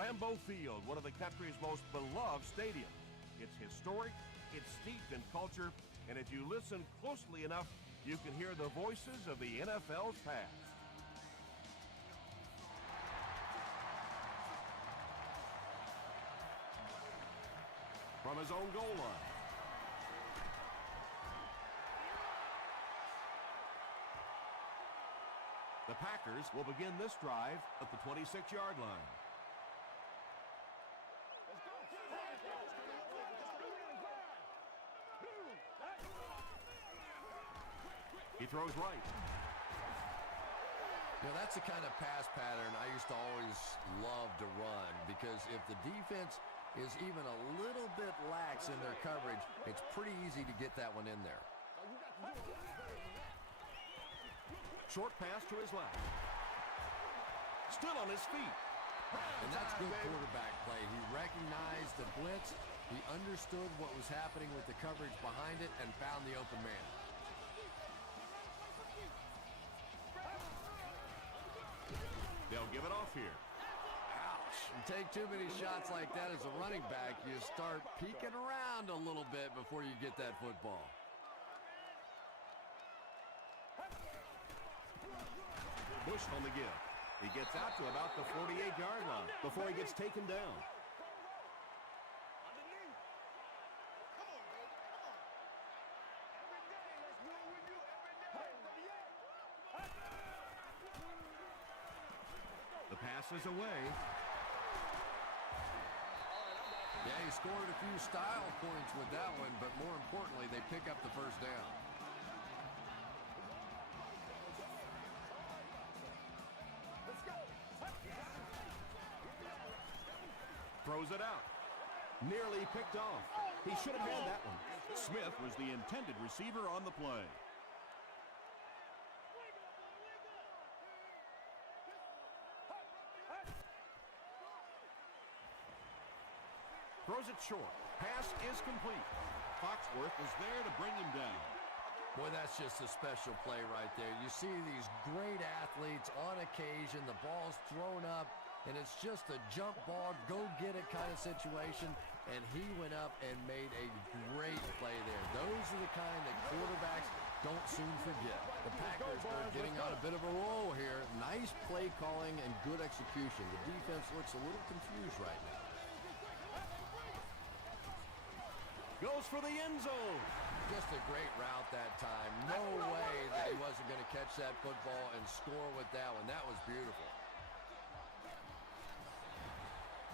Lambeau Field, one of the country's most beloved stadiums. It's historic, it's steeped in culture, and if you listen closely enough, you can hear the voices of the NFL's past. From his own goal line. The Packers will begin this drive at the 26-yard line. He throws right. You know, that's the kind of pass pattern I used to always love to run, because if the defense is even a little bit lax in their coverage, it's pretty easy to get that one in there. Short pass to his left. Still on his feet. And that's good quarterback play. He recognized the blitz. He understood what was happening with the coverage behind it and found the open man. They'll give it off here. Ouch. You take too many shots like that as a running back, you start peeking around a little bit before you get that football. Bush on the give. He gets out to about the 48-yard line before he gets taken down. The pass is away. Yeah, he scored a few style points with that one, but more importantly, they pick up the first down. Throws it out. Nearly picked off. He should have had that one. Smith was the intended receiver on the play. Throws it short. Pass is complete. Foxworth was there to bring him down. Boy, that's just a special play right there. You see these great athletes on occasion, the ball's thrown up, and it's just a jump ball, go-get-it kind of situation, and he went up and made a great play there. Those are the kind that quarterbacks don't soon forget. The Packers are getting on a bit of a roll here. Nice play calling and good execution. The defense looks a little confused right now. Goes for the end zone. Just a great route that time. No way that he wasn't going to catch that football and score with that one. That was beautiful.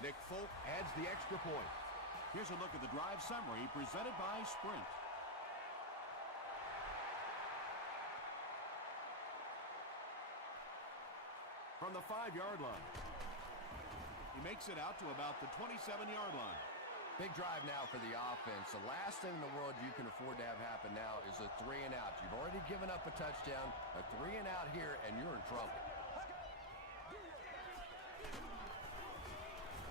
Nick Folk adds the extra point. Here's a look at the drive summary presented by Sprint. From the 5-yard line. He makes it out to about the 27-yard line. Big drive now for the offense. The last thing in the world you can afford to have happen now is a 3-and-out. You've already given up a touchdown, a 3-and-out here, and you're in trouble.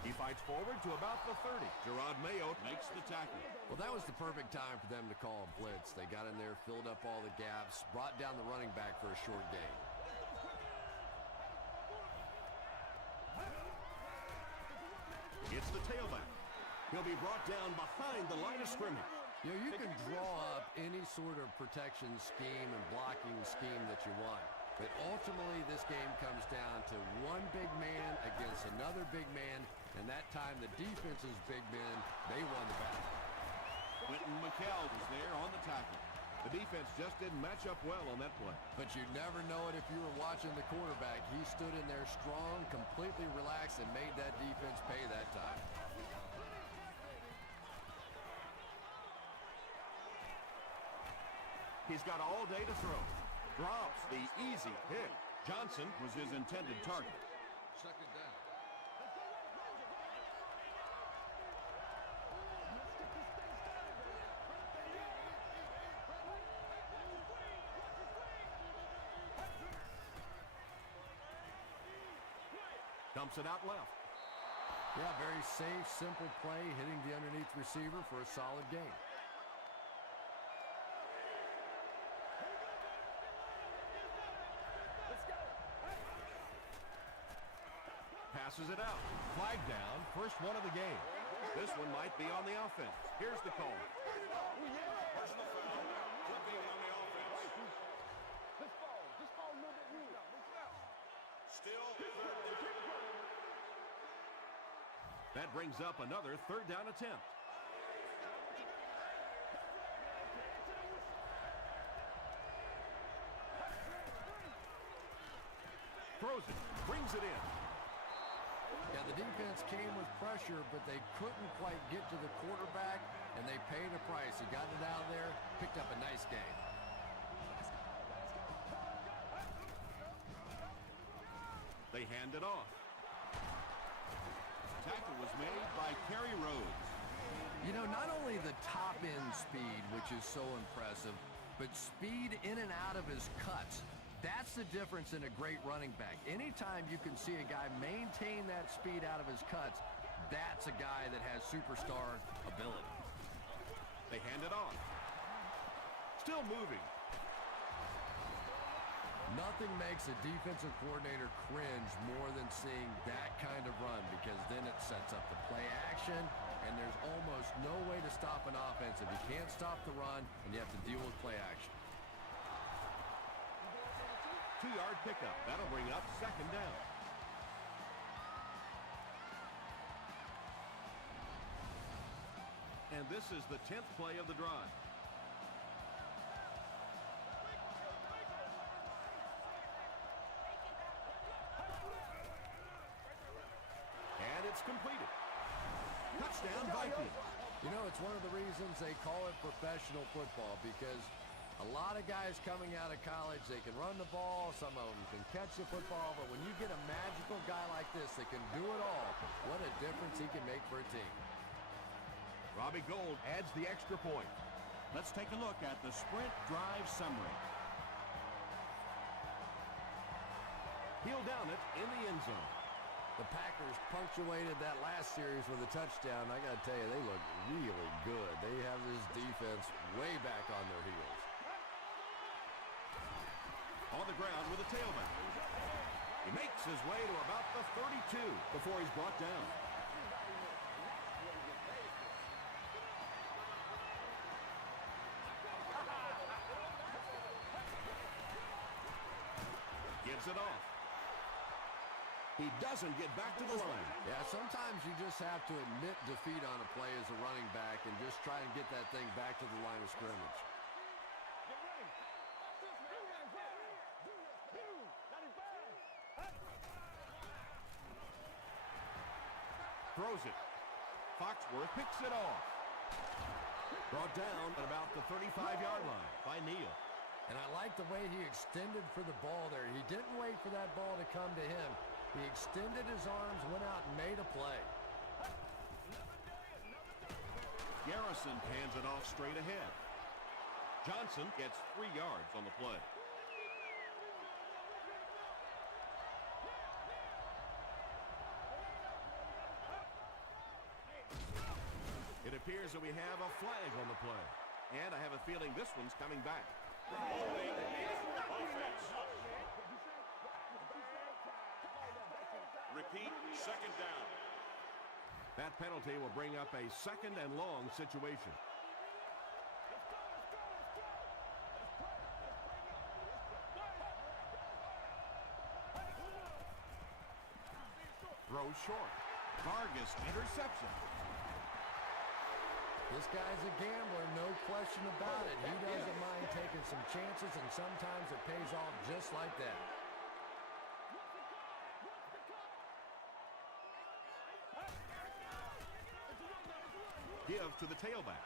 He fights forward to about the 30. Gerard Mayo Makes the tackle. Well, that was the perfect time for them to call a blitz. They got in there, filled up all the gaps, brought down the running back for a short gain. It's the tailback. He'll be brought down behind the line of scrimmage. You know, you can draw up any sort of protection scheme and blocking scheme that you want. But ultimately, this game comes down to one big man against another big man. And that time, the defense's big men, they won the battle. Quentin McKell was there on the tackle. The defense just didn't match up well on that play. But you'd never know it if you were watching the quarterback. He stood in there strong, completely relaxed, and made that defense pay that time. He's got all day to throw. Drops the easy hit. Johnson was his intended target. Second down. Dumps it out left. Yeah, very safe, simple play, hitting the underneath receiver for a solid gain. Pass tosses it out. Flag down, first one of the game. This one might be on the offense. Here's the call. Personal foul. Flipping on the offense. Still third down. That brings up another third down attempt. Throws it, brings it in. Yeah, the defense came with pressure, but they couldn't quite get to the quarterback, and they paid a price. He got it out of there, picked up a nice gain. They hand it off. Tackle was made by Kerry Rhodes. You know, not only the top-end speed, which is so impressive, but speed in and out of his cuts. That's the difference in a great running back. Anytime you can see a guy maintain that speed out of his cuts, that's a guy that has superstar ability. They hand it off. Still moving. Nothing makes a defensive coordinator cringe more than seeing that kind of run, because then it sets up the play action, and there's almost no way to stop an offense if you can't stop the run and you have to deal with play action. 2-yard pickup. That'll bring up second down. And this is the 10th play of the drive. And it's completed. Touchdown, Vikings. You know, it's one of the reasons they call it professional football, because a lot of guys coming out of college, they can run the ball, some of them can catch the football, but when you get a magical guy like this that can do it all, what a difference he can make for a team. Robbie Gould adds the extra point. Let's take a look at the sprint drive summary. He'll down it in the end zone. The Packers punctuated that last series with a touchdown. I got to tell you, they look really good. They have this defense way back on their heels. On the ground with a tailback. He makes his way to about the 32 before he's brought down. Gives it off. He doesn't get back to the line. Yeah, sometimes you just have to admit defeat on a play as a running back and just try and get that thing back to the line of scrimmage. Throws it. Foxworth picks it off. Brought down at about the 35-yard line by Neal. And I like the way he extended for the ball there. He didn't wait for that ball to come to him. He extended his arms, went out, and made a play. Garrison hands it off straight ahead. Johnson gets 3 yards on the play. It appears that we have a flag on the play. And I have a feeling this one's coming back. Holding offense. Repeat, second down. That penalty will bring up a second and long situation. Throws short. Vargas interception. This guy's a gambler, no question about it. He doesn't mind taking some chances, and sometimes it pays off just like that. Give to the tailback.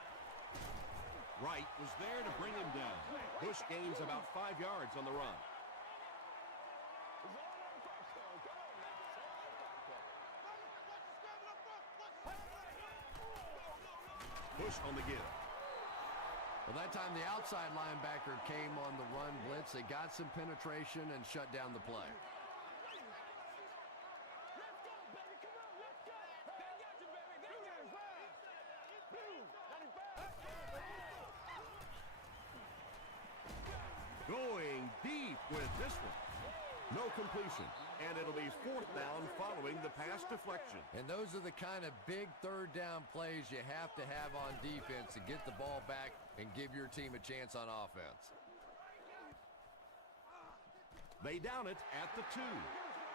Wright was there to bring him down. Bush gains about 5 yards on the run. Bush on the give. Well, that time the outside linebacker came on the run blitz. They got some penetration and shut down the play. Going deep with this one. No completion, and it'll be 4th down following the pass deflection. And those are the kind of big 3rd down plays you have to have on defense to get the ball back and give your team a chance on offense. They down it at the 2.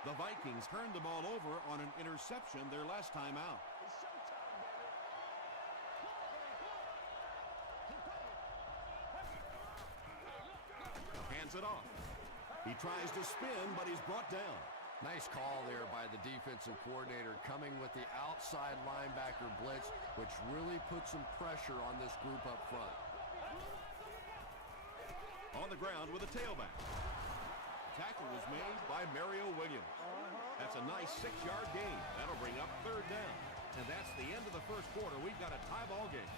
The Vikings turned the ball over on an interception their last time out. Hands it off. He tries to spin, but he's brought down. Nice call there by the defensive coordinator, coming with the outside linebacker blitz, which really puts some pressure on this group up front. On the ground with a tailback. Tackle was made by Mario Williams. That's a nice 6-yard gain. That'll bring up 3rd down. And that's the end of the first quarter. We've got a tie ball game.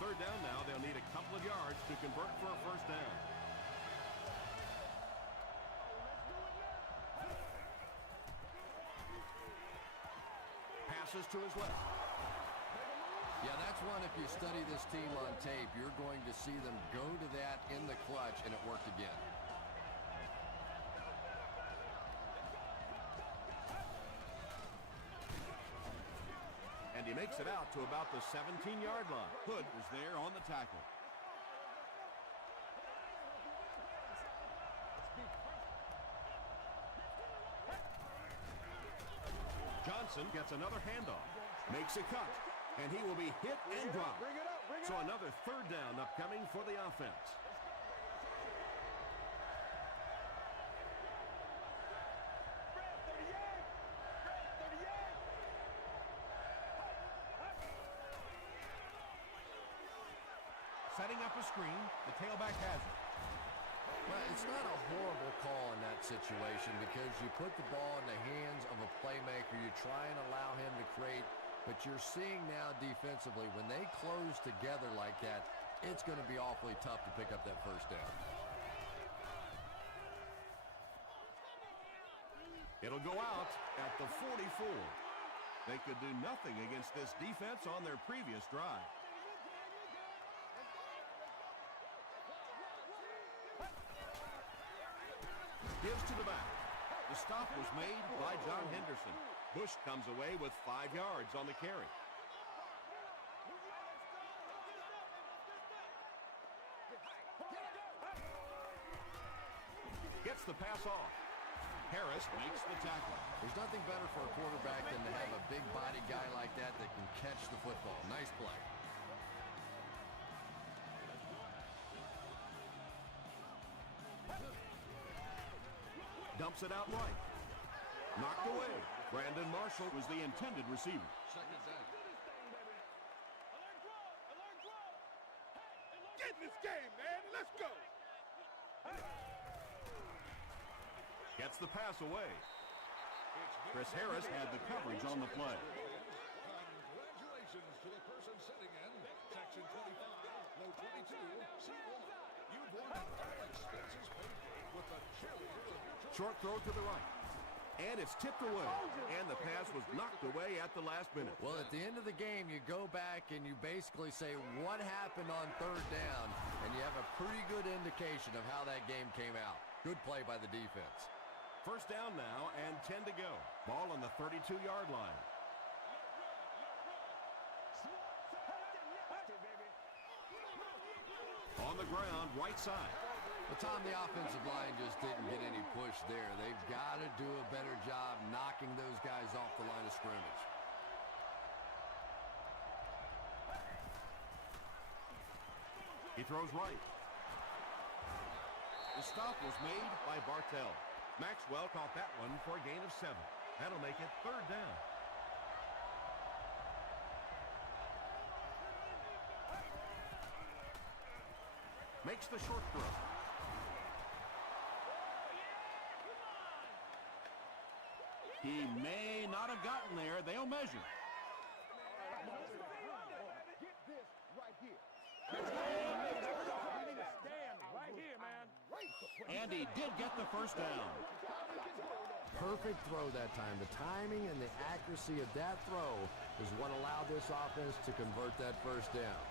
3rd down now. They'll need a couple of yards to convert for a 1st down. Passes to his left. Yeah, that's one, if you study this team on tape, you're going to see them go to that in the clutch, and it worked again. And he makes it out to about the 17-yard line. Hood was there on the tackle. Johnson gets another handoff. Makes a cut. And he will be hit and dropped. So another 3rd down upcoming for the offense. Setting up a screen. The tailback has it. Well, it's not a horrible call in that situation because you put the ball in the hands of a playmaker. You try and allow him to create, but you're seeing now defensively, when they close together like that, it's going to be awfully tough to pick up that 1st down. It'll go out at the 44. They could do nothing against this defense on their previous drive. Gives to the back. The stop was made by John Henderson. Bush comes away with 5 yards on the carry. Gets the pass off. Harris makes the tackle. There's nothing better for a quarterback than to have a big body guy like that that can catch the football. Nice play. Dumps it out right. Knocked away. Brandon Marshall was the intended receiver. Get in this game, man. Let's go. Gets the pass away. Chris Harris had the coverage on the play. Congratulations to the person sitting in section 25, row 22, C1. You've won all expenses paid with the cheerleader of your choice. Short throw to the right. And it's tipped away. And the pass was knocked away at the last minute. Well, at the end of the game, you go back and you basically say what happened on 3rd down, and you have a pretty good indication of how that game came out. Good play by the defense. 1st down now and 10 to go. Ball on the 32-yard line. On the ground, right side. Well, Tom, the offensive line just didn't get any push there. They've got to do a better job knocking those guys off the line of scrimmage. He throws right. The stop was made by Bartell. Maxwell caught that one for a gain of 7. That'll make it 3rd down. Makes the short throw. He may not have gotten there. They'll measure. Get this right here. Right here, man. And he did get the 1st down. Perfect throw that time. The timing and the accuracy of that throw is what allowed this offense to convert that 1st down.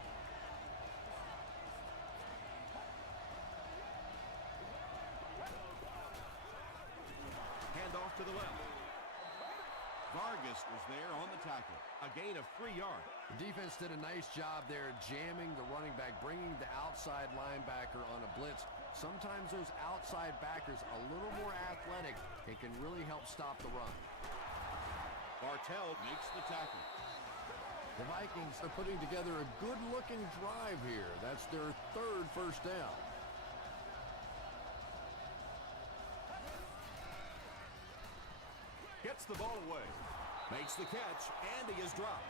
Vargas was there on the tackle. A gain of 3 yards. The defense did a nice job there jamming the running back, bringing the outside linebacker on a blitz. Sometimes those outside backers a little more athletic and can really help stop the run. Bartell makes the tackle. The Vikings are putting together a good-looking drive here. That's their 3rd first down. Gets the ball away. Makes the catch, and he is dropped.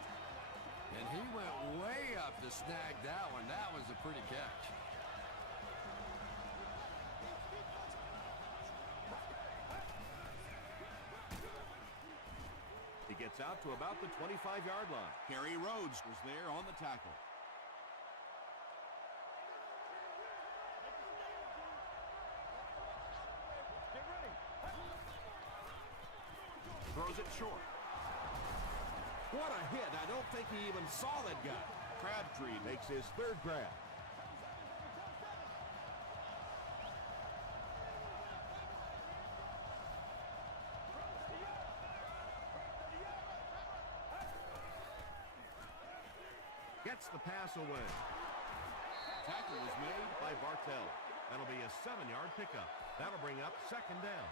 And he went way up to snag that one. That was a pretty catch. He gets out to about the 25-yard line. Kerry Rhodes was there on the tackle. Get ready. Throws it short. What a hit. I don't think he even saw that guy. Crabtree makes his 3rd grab. Gets the pass away. Tackle was made by Bartell. That'll be a 7-yard pickup. That'll bring up 2nd down.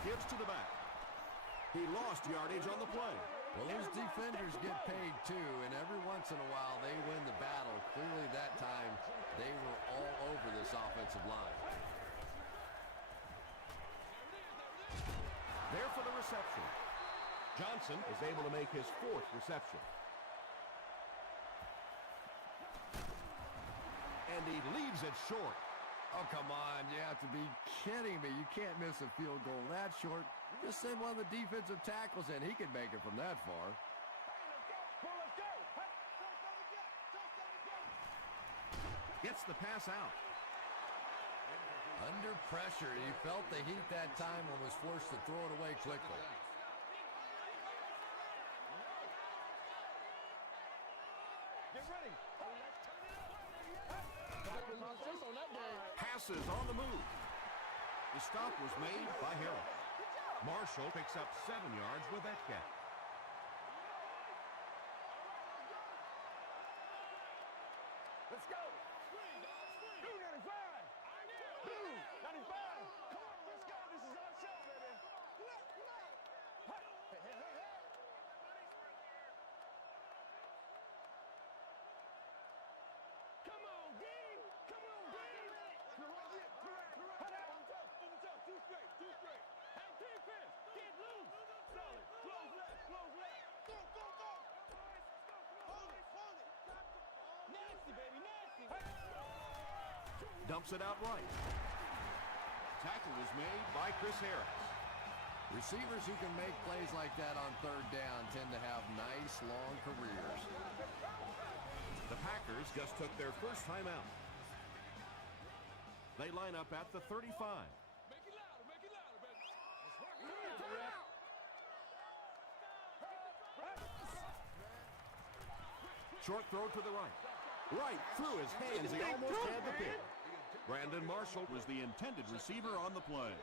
Gives to the back. He lost yardage on the play. Well, those defenders get paid too, and every once in a while they win the battle. Clearly that time they were all over this offensive line. There for the reception. Johnson is able to make his 4th reception. And he leaves it short. Oh, come on. You have to be kidding me. You can't miss a field goal that short. Just send one of the defensive tackles in. He can make it from that far. Gets the pass out. Under pressure. He felt the heat that time and was forced to throw it away quickly. Get ready. Passes on the move. The stop was made by Harris. Marshall picks up 7 yards with that catch. Let's go. 295. 295. Come on, let's go. This is our show, baby. Come on, Dean. Come on, Dean. Two straight. Hey, defense, get loose. Solid. Close left. Go. Hold it. Nasty, baby, nasty. Dumps it out right. Tackle was made by Chris Harris. Receivers who can make plays like that on 3rd down tend to have nice, long careers. The Packers just took their first time out. They line up at the 35. Make it louder, baby. Short throw to the right. Right through his hands. He almost had the pick. Brandon Marshall was the intended receiver on the play. Let's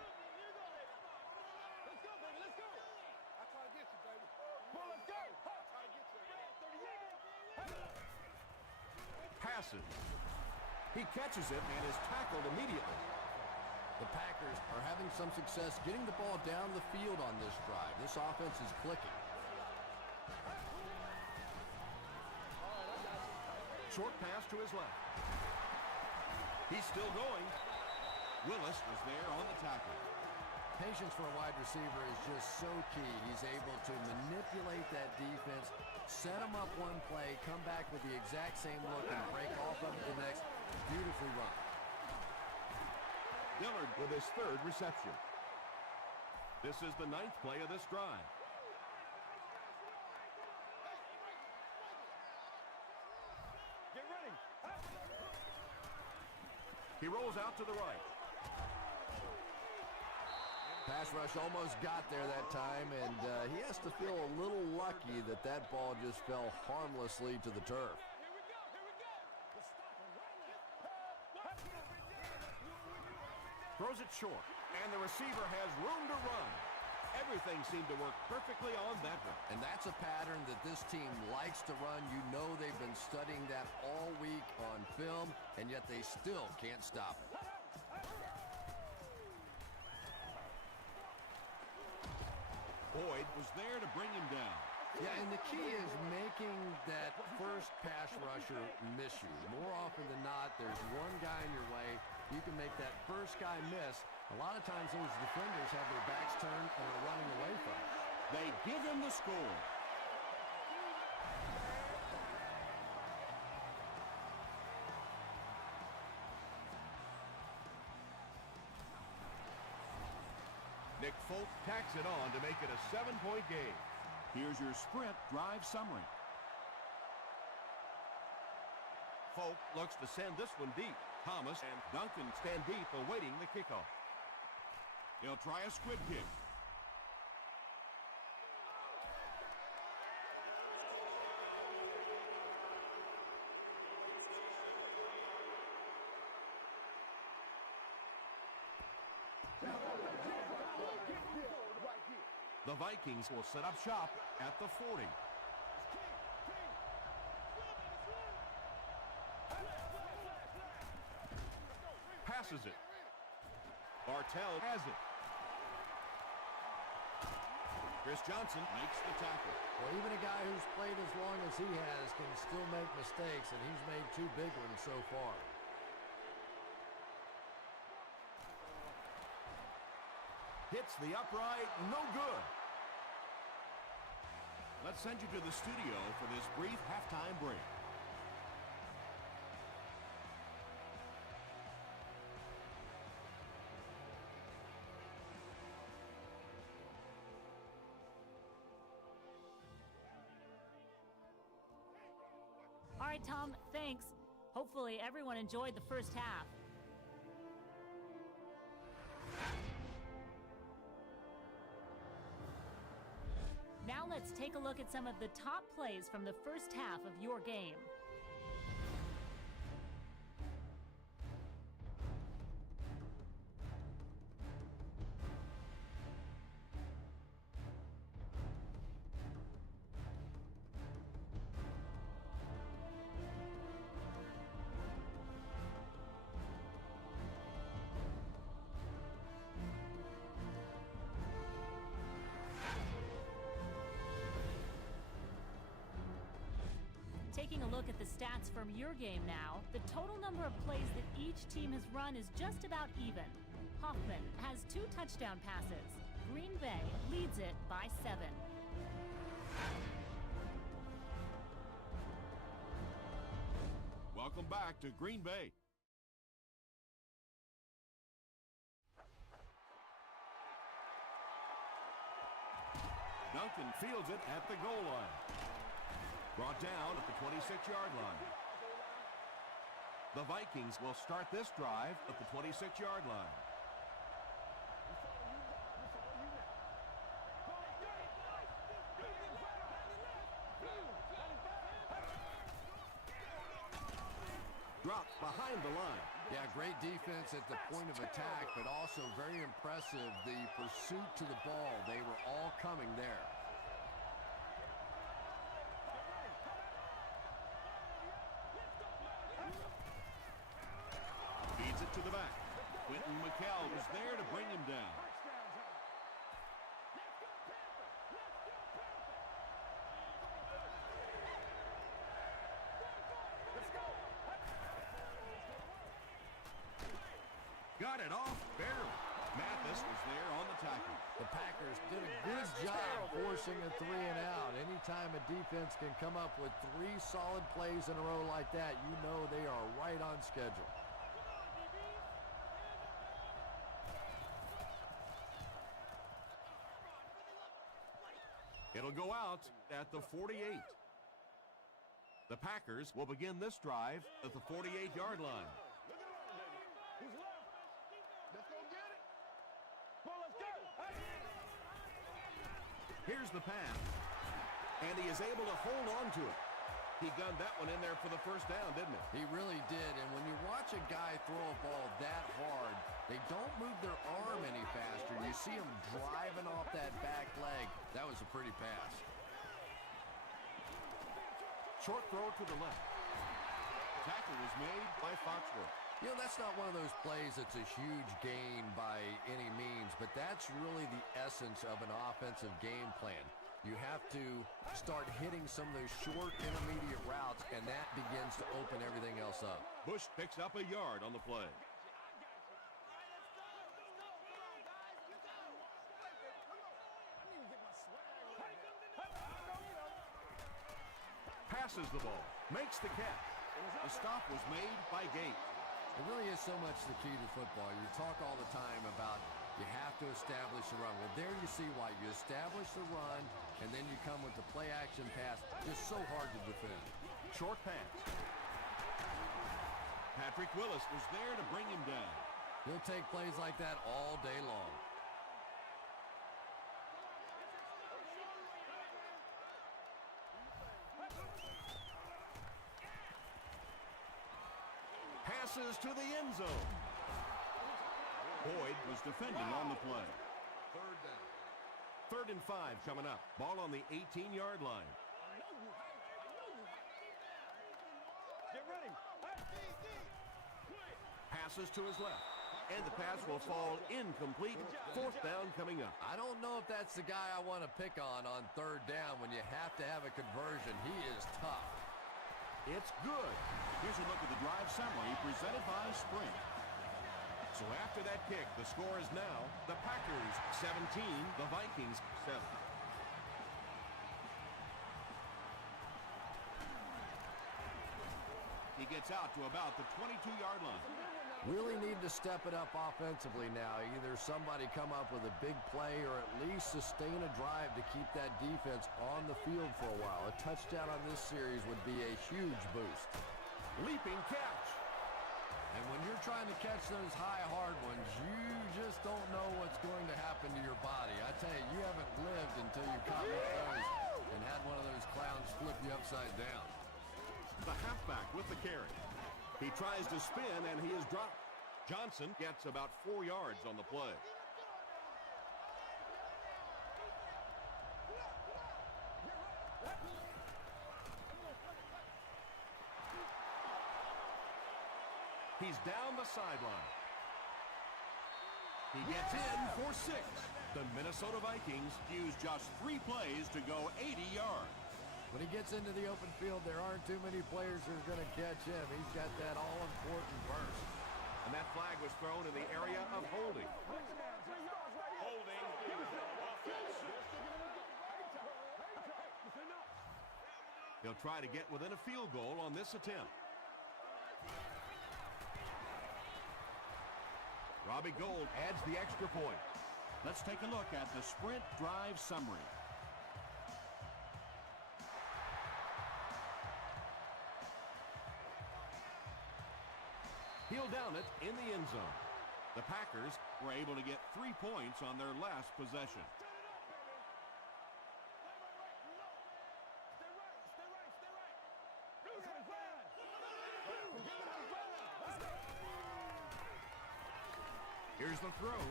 go, baby, let's go. I try to get you, baby. Well, let's go. I try to get you. Passes. He catches it and is tackled immediately. The Packers are having some success getting the ball down the field on this drive. This offense is clicking. Short pass to his left. He's still going. Willis was there on the tackle. Patience for a wide receiver is just so key. He's able to manipulate that defense, set them up one play, come back with the exact same look, and break off of the next. Beautifully run. Dillard with his 3rd reception. This is the 9th play of this drive. Get ready. He rolls out to the right. Pass rush almost got there that time, and he has to feel a little lucky that that ball just fell harmlessly to the turf. Here we go. Let's stop him right now. Throws it short, and the receiver has room to run. Everything seemed to work perfectly on that one. And that's a pattern that this team likes to run. You know they've been studying that all week on film, and yet they still can't stop it. Boyd was there to bring him down. Yeah, and the key is making that first pass rusher miss you. More often than not, there's one guy in your way. You can make that first guy miss. A lot of times those defenders have their backs turned and are running away from it. They give him the score. Nick Folk tacks it on to make it a 7-point game. Here's your sprint drive summary. Folk looks to send this one deep. Thomas and Duncan stand deep awaiting the kickoff. He'll try a squib kick. The Vikings will set up shop at the 40. Passes it. Bartell has it. Chris Johnson makes the tackle. Well, even a guy who's played as long as he has can still make mistakes, and he's made 2 big ones so far. Hits the upright, no good. Let's send you to the studio for this brief halftime break. All right, Tom, thanks. Hopefully everyone enjoyed the first half. Now let's take a look at some of the top plays from the first half of your game. Taking a look at the stats from your game now, the total number of plays that each team has run is just about even. Hoffman has 2 touchdown passes. Green Bay leads it by 7. Welcome back to Green Bay. Duncan fields it at the goal line. Brought down at the 26-yard line. The Vikings will start this drive at the 26-yard line. Dropped behind the line. Yeah, great defense at the point of attack, but also very impressive the pursuit to the ball. They were all coming there. Feeds it to the back. Quentin McKell was there to bring him down. Got it off barely. Mathis was there on the tackle. The Packers did a good job forcing a 3 and out. Anytime a defense can come up with 3 solid plays in a row like that, you know they are right on schedule. It'll go out at the 48. The Packers will begin this drive at the 48-yard line. Here's the pass, and he is able to hold on to it. He gunned that one in there for the first down, didn't he? He really did, and when you watch a guy throw a ball that hard, They don't move their arm any faster. You see them driving off that back leg. That was a pretty pass. Short throw to the left. Tackle was made by Foxworth. You know, that's not one of those plays that's a huge gain by any means, but that's really the essence of an offensive game plan. You have to start hitting some of those short intermediate routes, and that begins to open everything else up. Bush picks up a yard on the play. Passes the ball, makes the catch. The stop was made by Gates. It really is so much the key to football. You talk all the time about you have to establish the run. Well, there you see why. You establish the run, and then you come with the play-action pass. Just so hard to defend. Short pass. Patrick Willis was there to bring him down. He'll take plays like that all day long. Passes to the end zone. Boyd was defending on the play. Third down. 3rd and 5 coming up. Ball on the 18-yard line. Get ready. Passes to his left. And the pass will fall incomplete. 4th down coming up. I don't know if that's the guy I want to pick on 3rd down when you have to have a conversion. He is tough. It's good. Here's a look at the drive summary presented by Sprint. So after that kick, the score is now the Packers 17, the Vikings 7. He gets out to about the 22-yard line. Really need to step it up offensively now. Either somebody come up with a big play or at least sustain a drive to keep that defense on the field for a while. A touchdown on this series would be a huge boost. Leaping catch. And when you're trying to catch those high, hard ones, you just don't know what's going to happen to your body. I tell you, you haven't lived until you caught one of those and had one of those clowns flip you upside down. The halfback with the carry. He tries to spin, and he is dropped. Johnson gets about 4 yards on the play. He's down the sideline. He gets in for 6. The Minnesota Vikings use just 3 plays to go 80 yards. When he gets into the open field, there aren't too many players who are going to catch him. He's got that all-important burst. And that flag was thrown in the area of holding. Holding. He'll try to get within a field goal on this attempt. Robbie Gould adds the extra point. Let's take a look at the Sprint drive summary. He'll down it in the end zone. The Packers were able to get 3 points on their last possession. Here's the throw.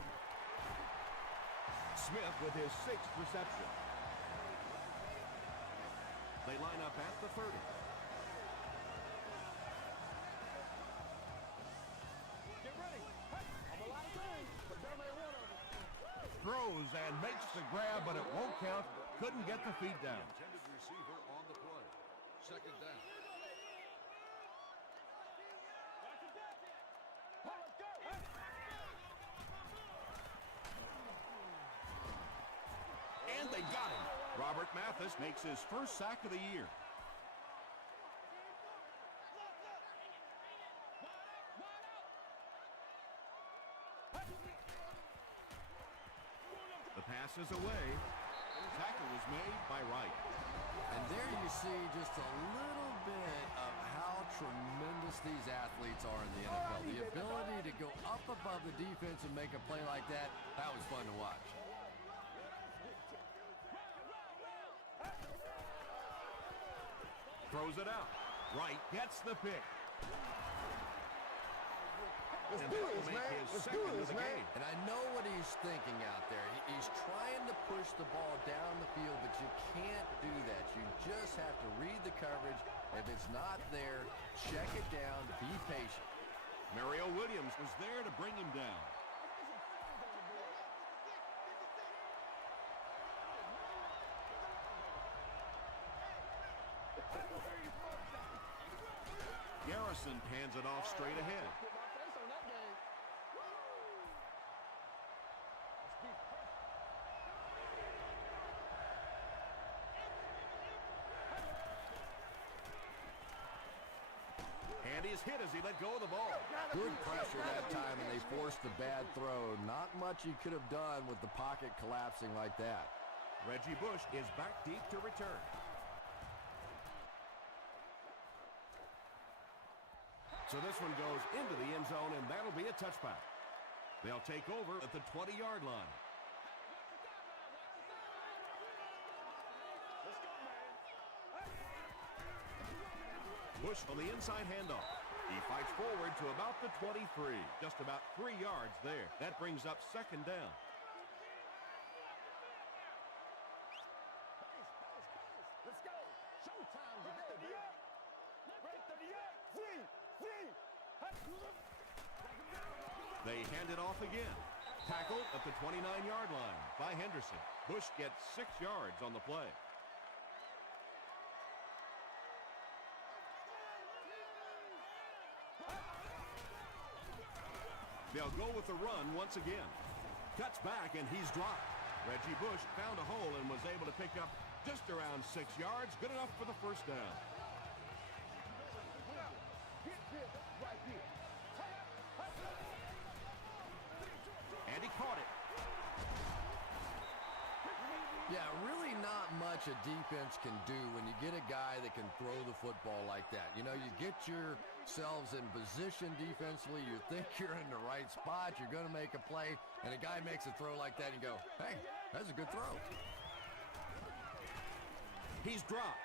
Smith with his 6th reception. They line up at the 30. Throws and makes the grab, but it won't count. Couldn't get the feet down. Intended receiver on the play. 2nd down. And they got him. Robert Mathis makes his first sack of the year. The pass is away. Tackle was made by Wright. And there you see just a little bit of how tremendous these athletes are in the NFL. The ability to go up above the defense and make a play like that, that was fun to watch. Throws it out. Wright gets the pick. Let's and do that will this, make man. his Let's do second this, of the man. game. And I know what he's thinking out there. He's trying to push the ball down the field, but you can't do that. You just have to read the coverage. If it's not there, check it down, be patient. Mario Williams was there to bring him down. Garrison hands it off straight ahead. Put my face on that game. And he's hit as he let go of the ball. Good pressure that time, and they forced the bad throw. Not much he could have done with the pocket collapsing like that. Reggie Bush is back deep to return. So this one goes into the end zone, and that'll be a touchback. They'll take over at the 20-yard line. Bush on the inside handoff. He fights forward to about the 23. Just about 3 yards there. That brings up second down. Let's go. Showtime today, baby. Break 38. Free. They hand it off again. Tackled at the 29-yard line by Henderson. Bush gets 6 yards on the play. They'll go with the run once again. Cuts back, and he's dropped. Reggie Bush found a hole and was able to pick up just around 6 yards. Good enough for the first down. Right here. And he caught it. Yeah, really not much a defense can do when you get a guy that can throw the football like that. You know, you get yourselves in position defensively. You think you're in the right spot. You're going to make a play, and a guy makes a throw like that, and you go, hey, that's a good throw. He's dropped.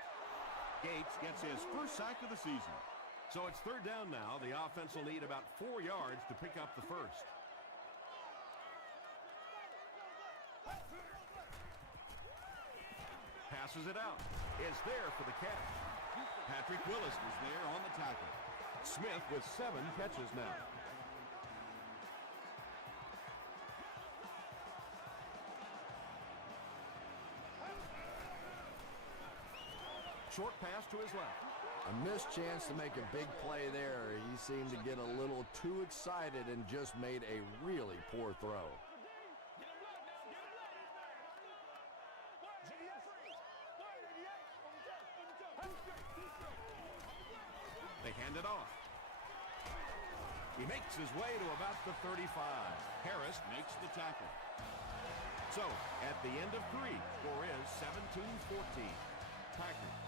Gates gets his first sack of the season. So it's third down now. The offense will need about 4 yards to pick up the first. Passes it out. Is there for the catch. Patrick Willis was there on the tackle. Smith with 7 catches now. Short pass to his left. A missed chance to make a big play there. He seemed to get a little too excited and just made a really poor throw. They hand it off. He makes his way to about the 35. Harris makes the tackle. So, at the end of 3, score is 17-14. Packers.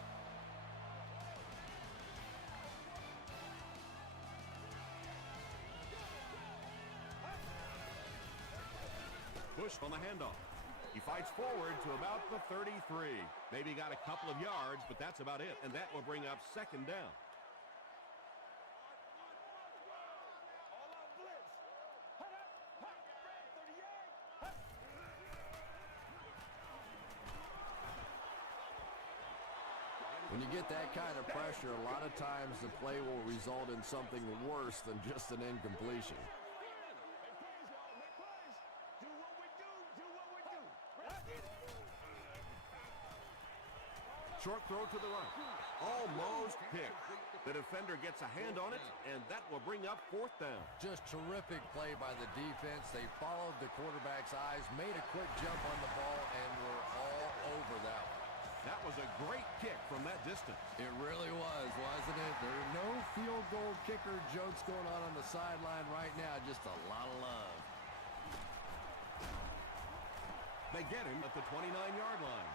Bush on the handoff. He fights forward to about the 33. Maybe got a couple of yards, but that's about it. And that will bring up second down. When you get that kind of pressure, a lot of times the play will result in something worse than just an incompletion. Short throw to the right. Almost picked. The defender gets a hand on it, and that will bring up fourth down. Just terrific play by the defense. They followed the quarterback's eyes, made a quick jump on the ball, and were all over that one. That was a great kick from that distance. It really was, wasn't it? There are no field goal kicker jokes going on the sideline right now. Just a lot of love. They get him at the 29-yard line.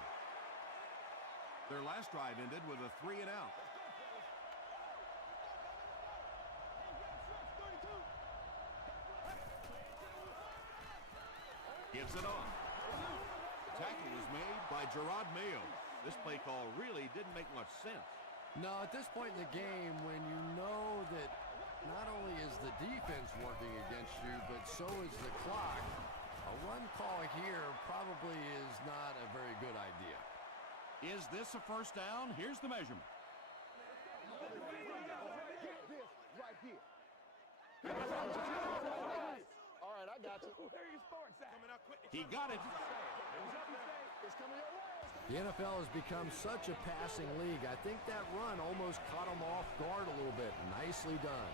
Their last drive ended with a 3-and-out. Gives it off. Tackle was made by Gerard Mayo. This play call really didn't make much sense. No, at this point in the game, when you know that not only is the defense working against you, but so is the clock. A run call here probably is not a very good idea. Is this a first down? Here's the measurement. Right here. All right, I got you. Where are your sports at? Coming out quick. He got it. It's coming your way. The NFL has become such a passing league. I think that run almost caught him off guard a little bit. Nicely done.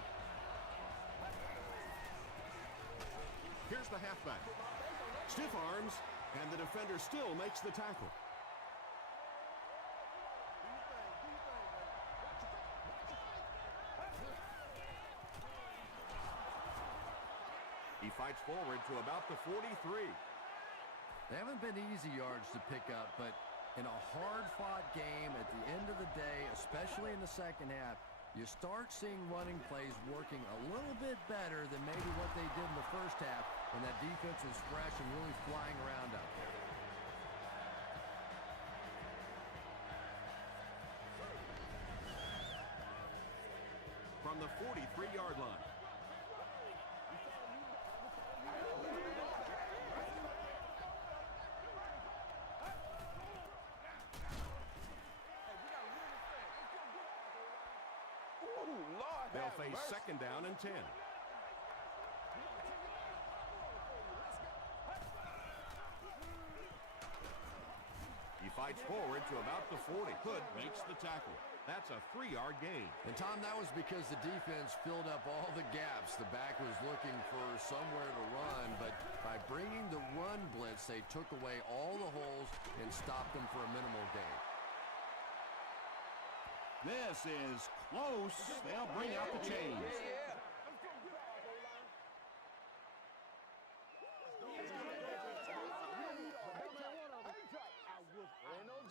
Here's the halfback. Stiff arms, and the defender still makes the tackle. He fights forward to about the 43. They haven't been easy yards to pick up, but in a hard-fought game at the end of the day, especially in the second half, you start seeing running plays working a little bit better than maybe what they did in the first half when that defense was fresh and really flying around out there. From the 43-yard line. They'll face second down and 10. He fights forward to about the 40. Hood makes the tackle. That's a 3-yard gain. And, Tom, that was because the defense filled up all the gaps. The back was looking for somewhere to run, but by bringing the run blitz, they took away all the holes and stopped them for a minimal gain. This is close. They'll bring out the chains.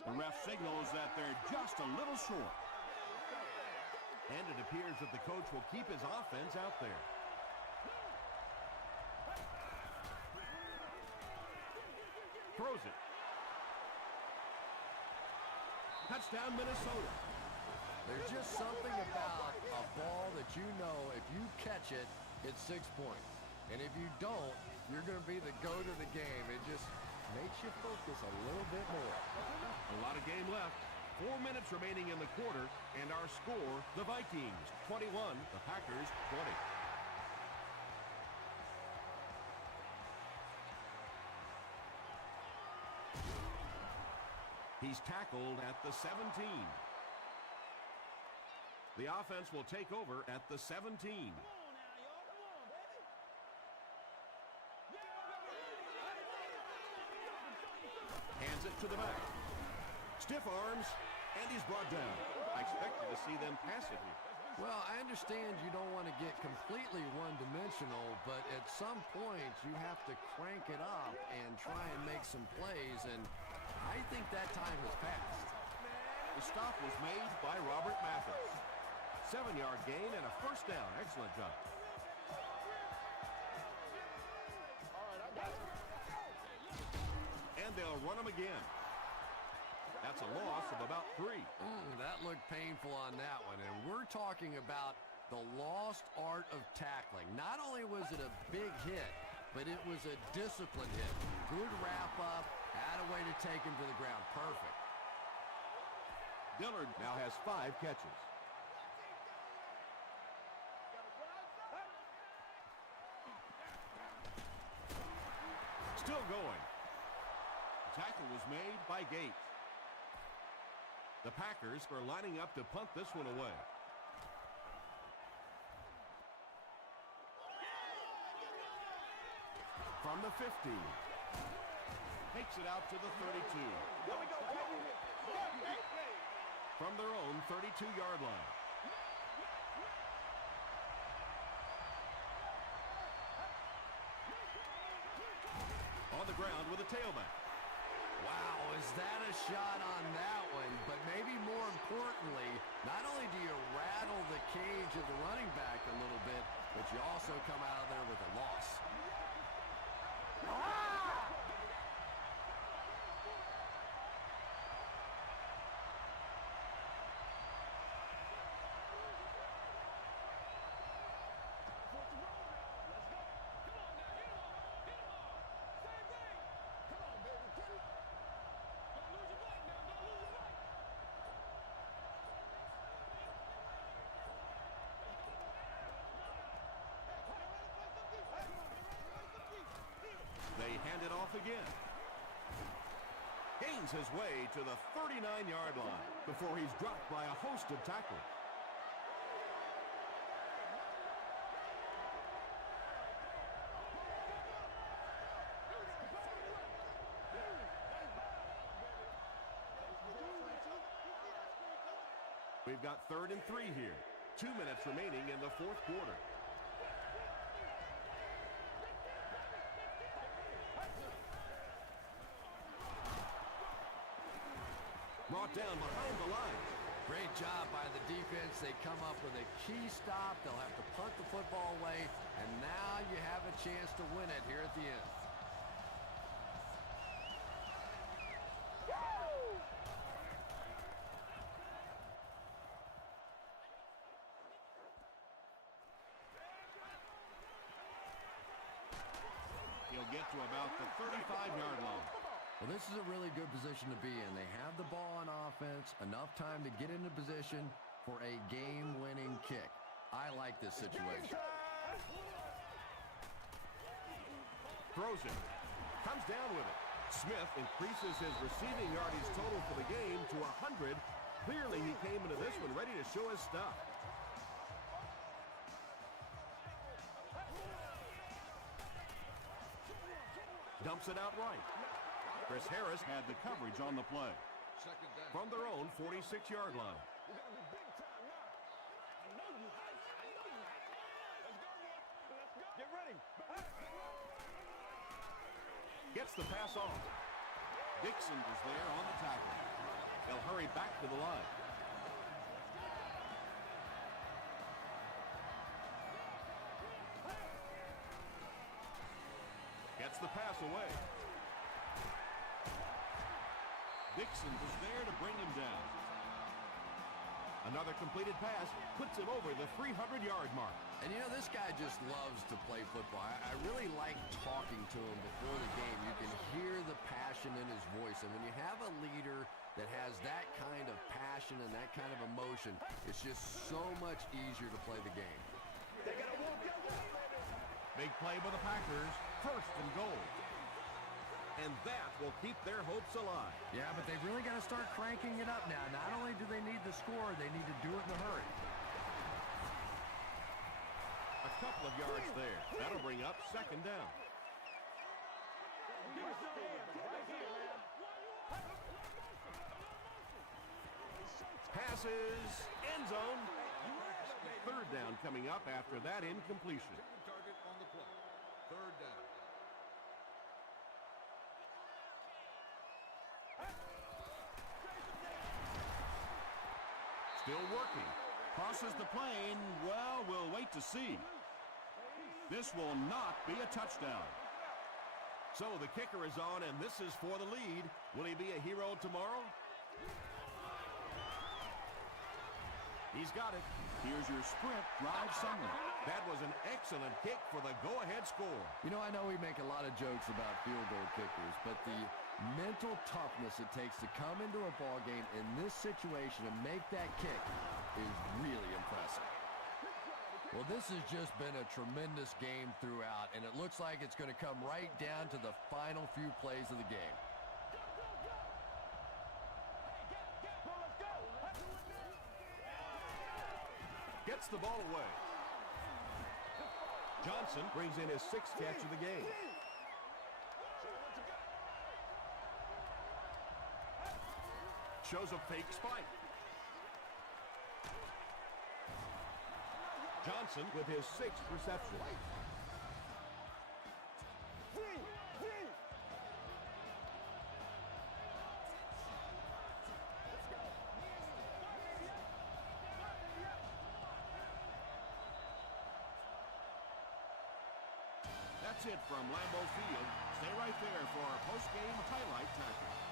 The ref signals that they're just a little short. And it appears that the coach will keep his offense out there. Throws it. Touchdown, Minnesota. There's just something about a ball that you know if you catch it, it's 6 points. And if you don't, you're going to be the GOAT of the game. It just makes you focus a little bit more. A lot of game left. 4 minutes remaining in the quarter, and our score, the Vikings 21, the Packers 20. He's tackled at the 17. The offense will take over at the 17. Hands it to the back. Stiff arms, and he's brought down. I expected to see them pass it here. Well, I understand you don't want to get completely one-dimensional, but at some point you have to crank it up and try and make some plays, and I think that time has passed. The stop was made by Robert Mathis. 7-yard gain and a first down. Excellent job. And they'll run him again. That's a loss of about 3. That looked painful on that one. And we're talking about the lost art of tackling. Not only was it a big hit, but it was a disciplined hit. Good wrap up, had a way to take him to the ground. Perfect. Dillard now has 5 catches. Still going. The tackle was made by Gates. The Packers are lining up to punt this one away. From the 50. Takes it out to the 32. From their own 32-yard line. On the ground with a tailback. Wow, is that a shot on that one? But maybe more importantly, not only do you rattle the cage of the running back a little bit, but you also come out of there with a loss. off again. Gains his way to the 39-yard line before he's dropped by a host of tacklers. We've got 3rd and 3 here. 2 minutes remaining in the 4th quarter. Brought down behind the line. Great job by the defense. They come up with a key stop. They'll have to punt the football away, and now you have a chance to win it here at the end. He'll get to about the 35-yard line. Well, this is a really good position to be in. They have the ball on offense, enough time to get into position for a game-winning kick. I like this situation. Throws it. Comes down with it. Smith increases his receiving yardage total for the game to 100. Clearly, he came into this one ready to show his stuff. Dumps it out right. Chris Harris had the coverage on the play. Second down. From their own 46-yard line. You gotta be big time now. I know you hype. I know you hype. Let's go. Get ready. Gets the pass off. Dixon is there on the tackle. They'll hurry back to the line. Gets the pass away. Dixon is there to bring him down. Another completed pass puts him over the 300-yard mark. And you know, this guy just loves to play football. I really like talking to him before the game. You can hear the passion in his voice. And when you have a leader that has that kind of passion and that kind of emotion, it's just so much easier to play the game. They gotta walk that way. Big play by the Packers. 1st and goal. And that will keep their hopes alive. Yeah, but they've really got to start cranking it up now. Not only do they need the score, they need to do it in a hurry. A couple of yards there. That'll bring up 2nd down. Passes. End zone. 3rd down coming up after that incompletion. Target on the play. 3rd down. Still working. Crosses the plane. Well, we'll wait to see. This will not be a touchdown. So the kicker is on, and this is for the lead. Will he be a hero tomorrow? He's got it. Here's your sprint drive summary. That was an excellent kick for the go-ahead score. You know, I know we make a lot of jokes about field goal kickers, but the mental toughness it takes to come into a ball game in this situation and make that kick is really impressive. Well, this has just been a tremendous game throughout, and it looks like it's going to come right down to the final few plays of the game. Gets the ball away. Johnson brings in his 6th catch of the game. Shows a fake spike. Johnson with his 6th reception. That's it from Lambeau Field. Stay right there for our post-game highlight tackle.